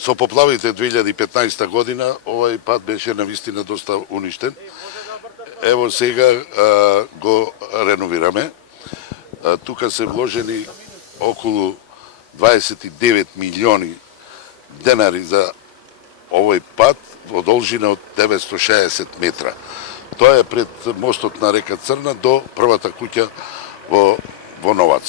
Со поплавите 2015 година овај пат беше навистина доста уништен. Ево сега го реновираме. Тука се вложени околу 29 милиони денари за овој пат во должина од 960 метра. Тоа е пред мостот на река Црна до првата куќа во Новац.